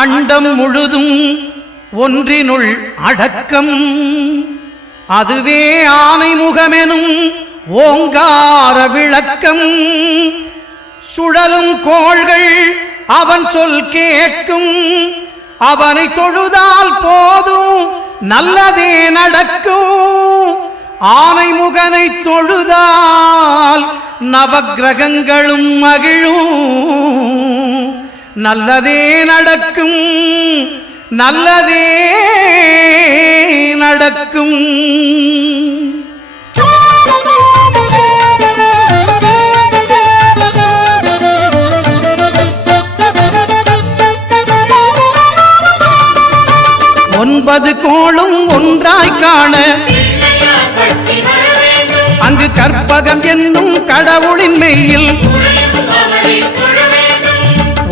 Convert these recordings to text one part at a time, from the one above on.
அண்டம் முழுதும் ஒன்றினுள் அடக்கம். அதுவே ஆனைமுகமெனும் ஓங்கார விளக்கம். சுழலும் கோள்கள் அவன் சொல் கேட்கும். அவனை தொழுதால் போதும் நல்லதே நடக்கும். ஆனைமுகனை தொழுதால் நவக்கிரகங்களும் மகிழும். நல்லதே நடக்கும், நல்லதே நடக்கும். ஒன்பது கோளும் ஒன்றாய் காண அங்கு கற்பகம் என்னும் கடவுளின் மெய்யில்.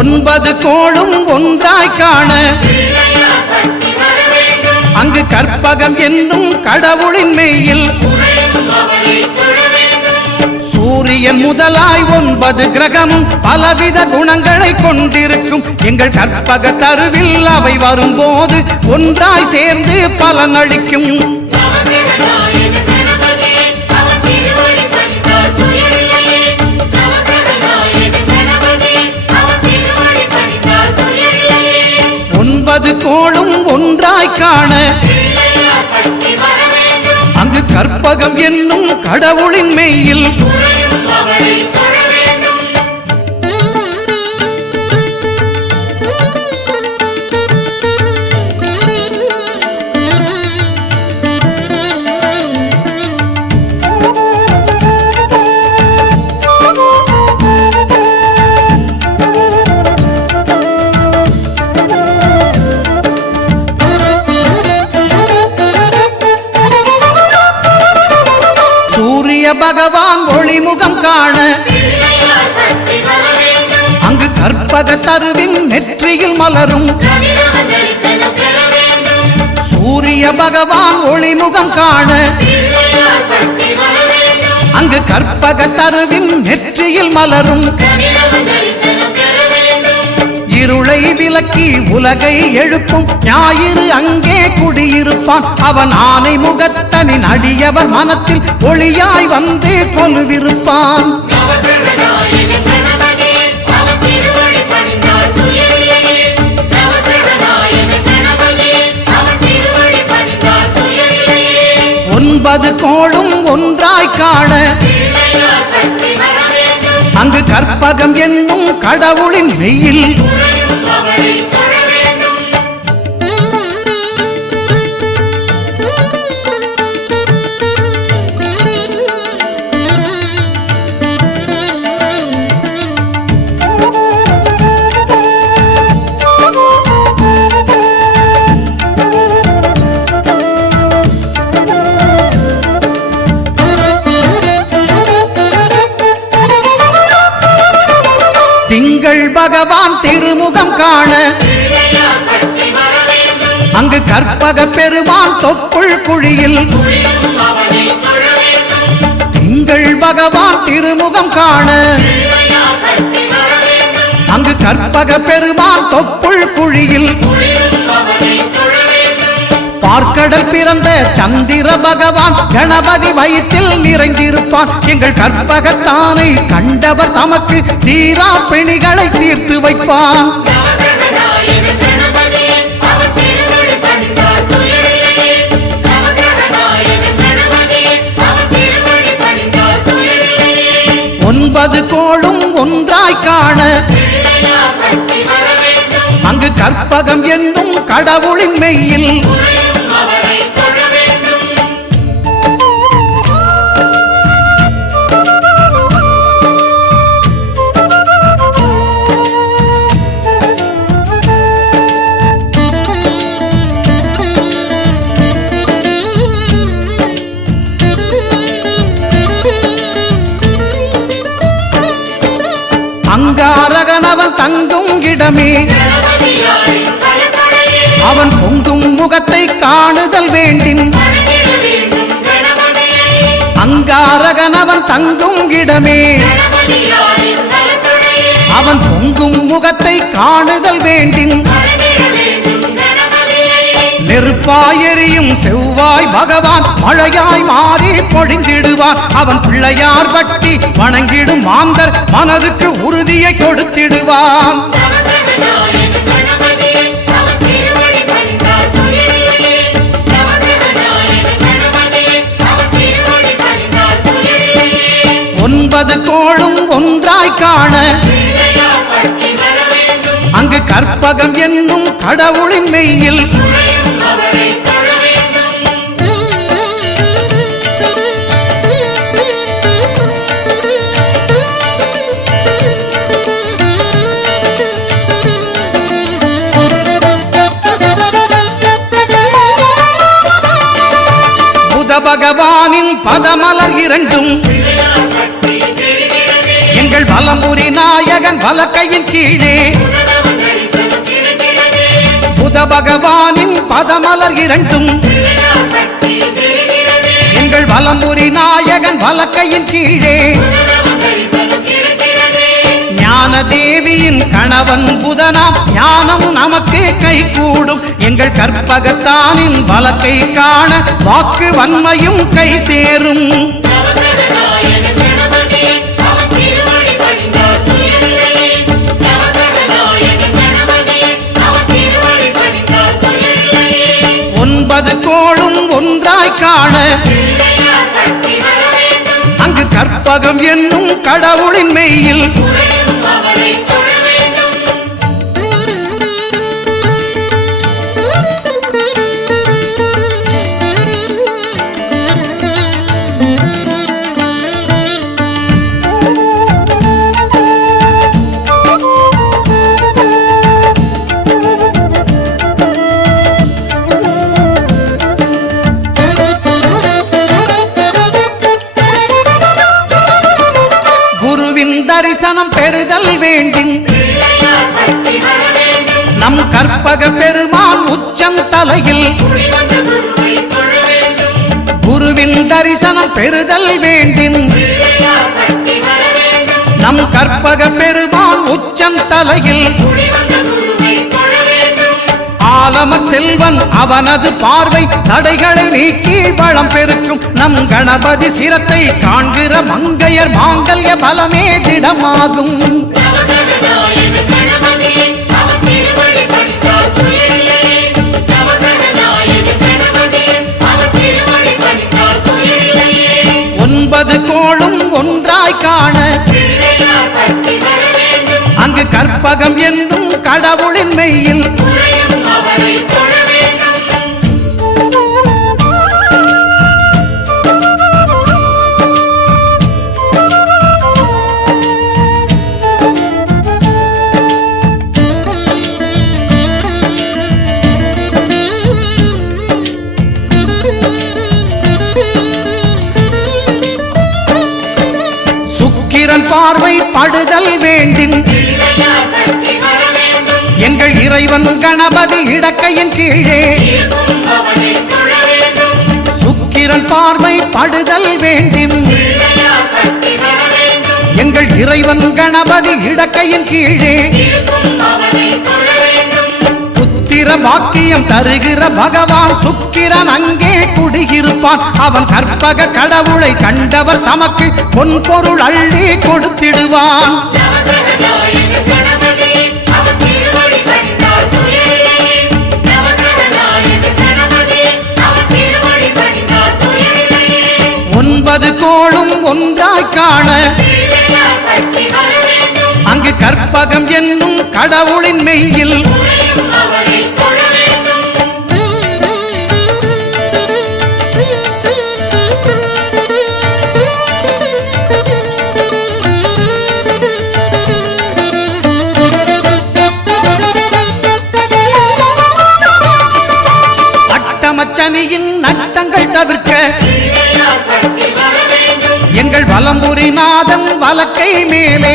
ஒன்பது கோளும் ஒன்றாய் காண அங்கு கற்பகம் என்னும் கடவுளின் மெய்யில். சூரியன் முதலாய் 9 கிரகமும் பலவித குணங்களை கொண்டிருக்கும். எங்கள் கற்பக தருவில் அவை வரும்போது ஒன்றாய் சேர்ந்து பலனளிக்கும். ஒன்பது கோளும் ஒன்றாய் காண அங்கு கற்பகம் என்னும் கடவுளின் மெய்யில். பகவான் ஒளிமுகம் காண அங்கு கற்பக தருவின் நெற்றியில் மலரும். சூரிய பகவான் ஒளிமுகம் காண அங்கு கற்பக தருவின் நெற்றியில் மலரும். இருளை விலக்கி உலகை எழுப்பும் ஞாயிறு அங்கே குடியிருப்பான். அவன் ஆனை முகத்தனின் அடியவர் மனத்தில் ஒளியாய் வந்து கொலுவிருப்பான். ஒன்பது கோளும் ஒன்றாய் காண அங்கு கற்பகம் என்னும் கடவுளின் மெய்யில். திங்கள் பகவான் திருமுகம் காண அங்கு கற்பக பெருமான் தொப்புள் குழியில். திங்கள் பகவான் திருமுகம் காண அங்கு கற்பக பெருமான் தொப்புள் குழியில். பார்க்கடல் பிறந்த சந்திர பகவான் கணபதி வயிற்றில் நிறைந்திருப்பான். எங்கள் கற்பகத்தானை கண்டவர் தமக்கு தீரா பிணிகளை தீர்த்து வைப்பான். ஒன்பது கோளும் ஒன்றாய் காண அங்கு கற்பகம் என்னும் கடவுளின் மெய்யில். அங்காரகனவன் தங்கும் இடமே அவன் பொங்கும் முகத்தை காணுதல் வேண்டின். அங்காரகனவன் தங்கும் இடமே அவன் பொங்கும் முகத்தை காணுதல் வேண்டின் நெருப்பாய் எரியும் செவ்வாய் பகவான் மழையாய் மாறி பொழிந்திடுவான். அவன் பிள்ளையார் பட்டி வணங்கிடும் மாந்தர் மனதுக்கு உறுதியை கொடுத்திடுவான். ஒன்பது கோளும் ஒன்றாய் காண அங்கு கற்பகம் என்னும் கடவுளின் மெய்யில் புத பகவானின் பதமலர் இரண்டும் எங்கள் வலம்புரி நாயகன் வலக்கையின் கீழே புத பகவானின் பதமலர் இரண்டும் எங்கள் வலம்புரி நாயகன் வலக்கையின் கீழே ஞான தேவியின் கணவன் புதனாம் ஞானம் நமக்கு கைகூடும். எங்கள் கற்பகத்தானின் வலக்கை காண வாக்கு வன்மையும் கை சேரும். ஒன்பது கோளும் ஒன்றாய் காண அங்கு கற்பகம் என்னும் கடவுளின் மெய்யில் தரிசனம் பெறுதல் வேண்டின் நம் கற்பக பெருமான் உச்சந்தலையில் குருவின் தரிசனம் பெறுதல் வேண்டின் நம் கற்பக பெருமான் உச்சந்தலையில் ஆலமர் செல்வன் அவனது பார்வை தடைகளை நீக்கி வளம் பெருக்கும். நம் கணபதி சிரத்தை காண்கிற மங்கையர் மாங்கல்ய பலமே திடமாகும். ஒன்பது கோளும் ஒன்றாய் காண அங்கு கற்பகம் என்னும் கடவுளின் மெய்யில் சுக்கிரன் பார்வை படுதல் வேண்டின் எங்கள் இறைவன் கணபதி இடக்கையின் கீழே சுக்கிரன் பார்வை படுதல் வேண்டின் எங்கள் இறைவன் கணபதி இடக்கையின் கீழே புத்திர வாக்கியம் தருகிற பகவான் சுக்கிரன் அங்கே குடியிருப்பான். அவன் கற்பக கடவுளை கண்டவர் தமக்கு பொன் பொருள் அள்ளி கொடுத்திடுவான். ஒன்பது கோளும் ஒன்றாய் காண அங்கு கற்பகம் என்னும் கடவுளின் மெய்யில் அட்டமச்சனியின் நட்டங்கள் தவிர்க்க எங்கள் வலம்புரி நாதன் வலக்கை மேலே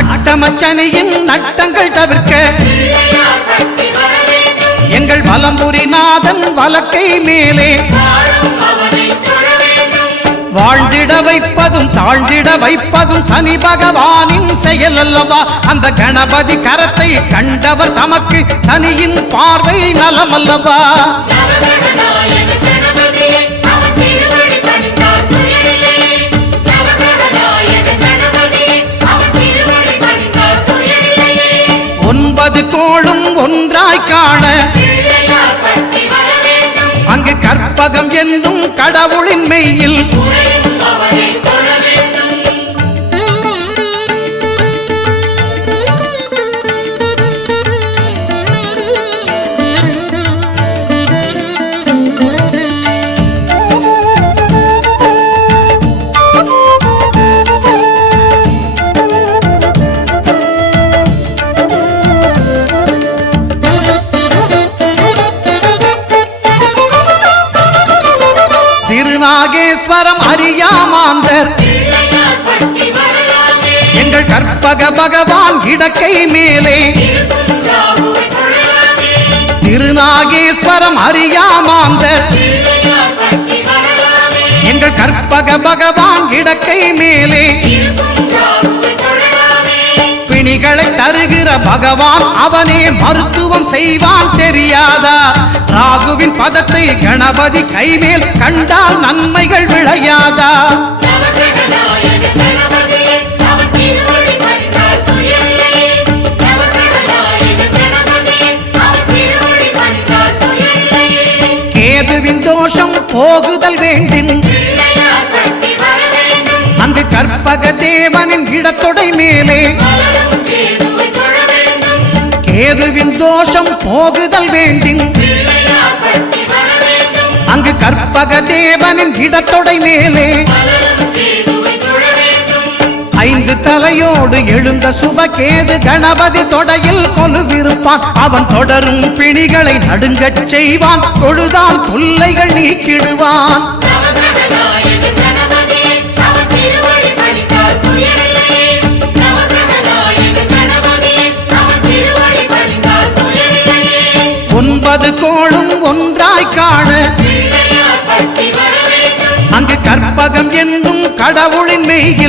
அட்டமச்சனியின் நட்டங்கள் தவிர்க்க எங்கள் வலம்புரி நாதன் வலக்கை மேலே வாழ்ந்திட வைப்பதும் தாழ்ந்திட வைப்பதும் சனி பகவானின் செயல் அல்லவா? அந்த கணபதி கரத்தை கண்டவர் தமக்கு சனியின் பார்வை நலம் அல்லவா? ஒன்பது கோளும் ஒன்றாய் காண அங்கு கற்பகம் என்னும் கடவுளின் மெய்யில் திருநாகேஸ்வரம் அறியாமாந்தர் எங்கள் கற்பக பகவான் இடக்கை மேலே திருநாகேஸ்வரம் அறியாமாந்தர் எங்கள் கற்பக பகவான் இடக்கை மேலே பிணிகளை தருகிற பகவான் அவனே மருத்துவம் செய்வான் தெரியாதா? ராகுவின் பதத்தை கணபதி கைமேல் கண்டால் நன்மைகள் விளையாதா? கேதுவின் தோஷம் போகுதல் வேண்டின் அங்கு கற்பக தேவனின் இடத்தொடை மேலே கேதுவின் தோஷம் போகுதல் வேண்டின் அங்கு கற்பக தேவனின் இடத்தொடை மேலே ஐந்து தலையோடு எழுந்த சுபகேது கணபதி தொடையில் கொலுவிருப்பான். அவன் தொடரும் பிணிகளை நடுங்கச் செய்வான். தொழுதால் தொல்லைகள் நீக்கிடுவான். ஒன்பது கோளும் ஒன்றாய் காண அங்கு கற்பகம் என்னும் கடவுளின் மெய்யில்